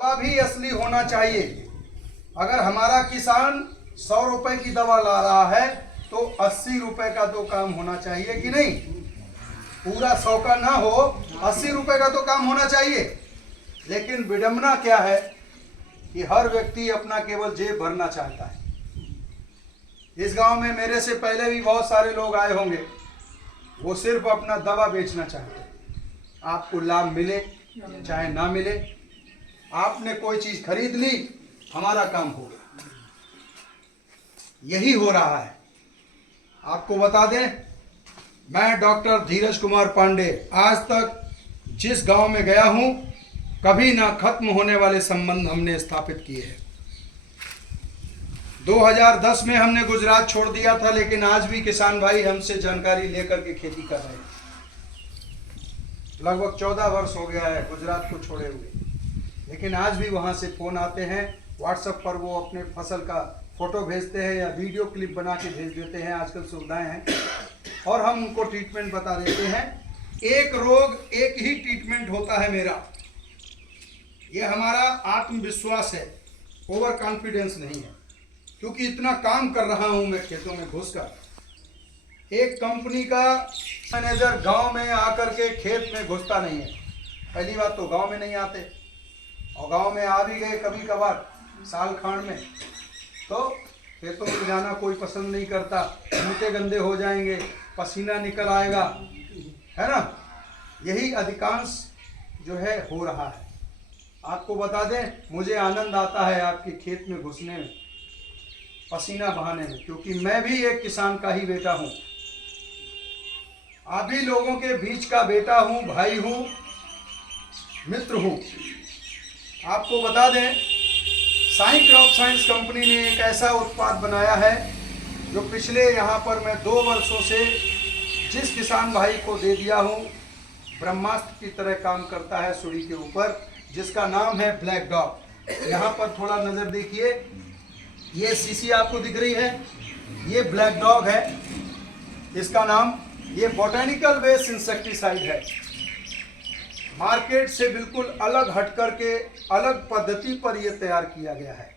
दवा भी असली होना चाहिए। अगर हमारा किसान 100 रुपए की दवा ला रहा है तो 80 रुपए का तो काम होना चाहिए कि नहीं? पूरा 100 का ना हो, 80 रुपए का तो काम होना चाहिए। लेकिन विडंबना क्या है कि हर व्यक्ति अपना केवल जेब भरना चाहता है। इस गांव में मेरे से पहले भी बहुत सारे लोग आए होंगे, वो सिर्फ अपना दवा बेचना चाहते हैं। आपको लाभ मिले चाहे ना मिले, आपने कोई चीज खरीद ली, हमारा काम हो गया। यही हो रहा है। आपको बता दें, मैं डॉक्टर धीरज कुमार पांडे आज तक जिस गांव में गया हूं, कभी ना खत्म होने वाले संबंध हमने स्थापित किए हैं। 2010 में हमने गुजरात छोड़ दिया था, लेकिन आज भी किसान भाई हमसे जानकारी लेकर के खेती कर रहे हैं। लगभग 14 वर्ष हो गया है गुजरात को छोड़े हुए, लेकिन आज भी वहां से फोन आते हैं। व्हाट्सएप पर वो अपने फसल का फोटो भेजते हैं या वीडियो क्लिप बना के भेज देते हैं। आजकल सुविधाएं हैं और हम उनको ट्रीटमेंट बता देते हैं। एक रोग एक ही ट्रीटमेंट होता है मेरा। ये हमारा आत्मविश्वास है, ओवर कॉन्फिडेंस नहीं है, क्योंकि इतना काम कर रहा हूं मैं खेतों में घुसकर। एक कंपनी का मैनेजर गांव में आकर के खेत में घुसता नहीं है। पहली बात तो गांव में नहीं आते, और गांव में आ भी गए कभी कभार साल खांड में, तो खेतों में जाना कोई पसंद नहीं करता। जूते गंदे हो जाएंगे, पसीना निकल आएगा, है ना। यही अधिकांश जो है हो रहा है। आपको बता दें, मुझे आनंद आता है आपके खेत में घुसने में, पसीना बहाने में, क्योंकि मैं भी एक किसान का ही बेटा हूं। आप भी लोगों के बीच का बेटा हूं, भाई हूं, मित्र हूं। आपको बता दें, साई क्रॉप साइंस कंपनी ने एक ऐसा उत्पाद बनाया है जो पिछले यहाँ पर मैं 2 वर्षों से जिस किसान भाई को दे दिया हूँ, ब्रह्मास्त्र की तरह काम करता है सुड़ी के ऊपर, जिसका नाम है ब्लैक डॉग। यहाँ पर थोड़ा नज़र देखिए, ये शीशी आपको दिख रही है, ये ब्लैक डॉग है इसका नाम। ये बॉटेनिकल बेस्ड इंसेक्टिसाइड है, मार्केट से बिल्कुल अलग हट करके अलग पद्धति पर यह तैयार किया गया है।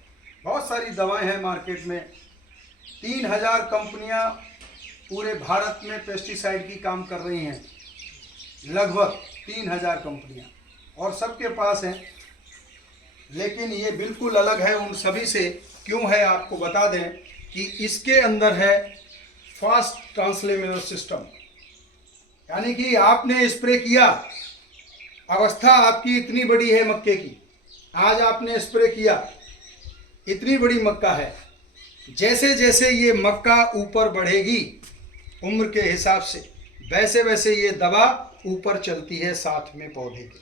बहुत सारी दवाएं हैं मार्केट में, 3000 कंपनियां पूरे भारत में पेस्टिसाइड की काम कर रही हैं, लगभग 3000 कंपनियां, और सबके पास हैं। लेकिन ये बिल्कुल अलग है उन सभी से। क्यों है आपको बता दें कि इसके अंदर है फास्ट ट्रांसलेशनल सिस्टम, यानी कि आपने स्प्रे किया, अवस्था आपकी इतनी बड़ी है मक्के की, आज आपने स्प्रे किया, इतनी बड़ी मक्का है, जैसे जैसे ये मक्का ऊपर बढ़ेगी उम्र के हिसाब से, वैसे वैसे ये दवा ऊपर चलती है साथ में पौधे के।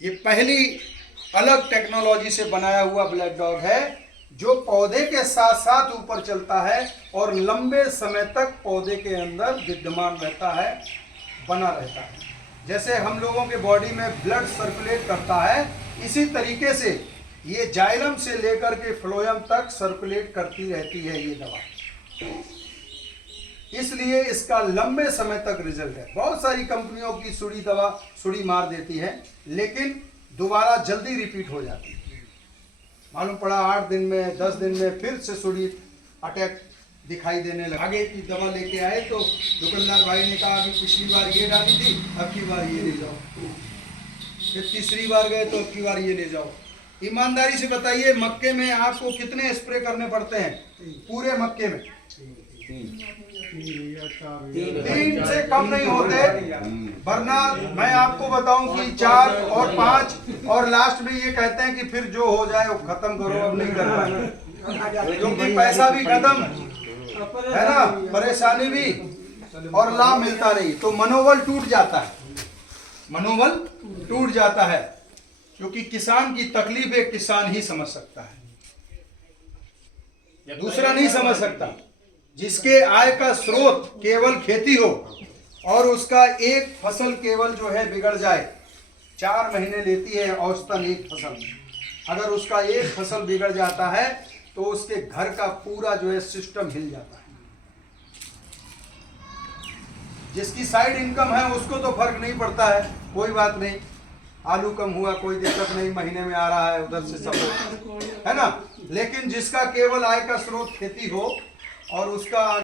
ये पहली अलग टेक्नोलॉजी से बनाया हुआ ब्लैक डॉग है, जो पौधे के साथ साथ ऊपर चलता है और लंबे समय तक पौधे के अंदर विद्यमान रहता है, बना रहता है। जैसे हम लोगों के बॉडी में ब्लड सर्कुलेट करता है, इसी तरीके से ये जाइलम से लेकर के फ्लोएम तक सर्कुलेट करती रहती है ये दवा, इसलिए इसका लंबे समय तक रिजल्ट है। बहुत सारी कंपनियों की सुड़ी दवा सुड़ी मार देती है, लेकिन दोबारा जल्दी रिपीट हो जाती है। मालूम पड़ा 8 दिन में 10 दिन में फिर से सुड़ी अटैक दिखाई देने लगा। आगे की दवा लेके आए तो दुकानदार भाई ने कहा कि पिछली बार ये डाली थी, अब की बार ये ले जाओ। फिर तीसरी बार गए तो अब की बार ये ले जाओ। ईमानदारी से बताइए, मक्के में आपको कितने स्प्रे करने पड़ते हैं पूरे मक्के में? 3 से कम नहीं होते, वरना मैं आपको बताऊं कि 4 और 5, और लास्ट में ये कहते हैं कि फिर जो हो जाए वो खत्म करो, अब नहीं कर पाए, क्योंकि पैसा भी खत्म है ना, परेशानी भी, और लाभ मिलता नहीं, तो मनोबल टूट जाता है, मनोबल टूट जाता है। क्योंकि किसान की तकलीफ एक किसान ही समझ सकता है, दूसरा नहीं समझ सकता। जिसके आय का स्रोत केवल खेती हो और उसका एक फसल केवल जो है बिगड़ जाए, 4 महीने लेती है औसतन एक फसल, अगर उसका एक फसल बिगड़ जाता है तो उसके घर का पूरा जो है सिस्टम हिल जाता है। जिसकी साइड इनकम है उसको तो फर्क नहीं पड़ता है, कोई बात नहीं, आलू कम हुआ कोई दिक्कत नहीं, महीने में आ रहा है उधर से सपोर्ट, है ना। लेकिन जिसका केवल आय का स्रोत खेती हो और उसका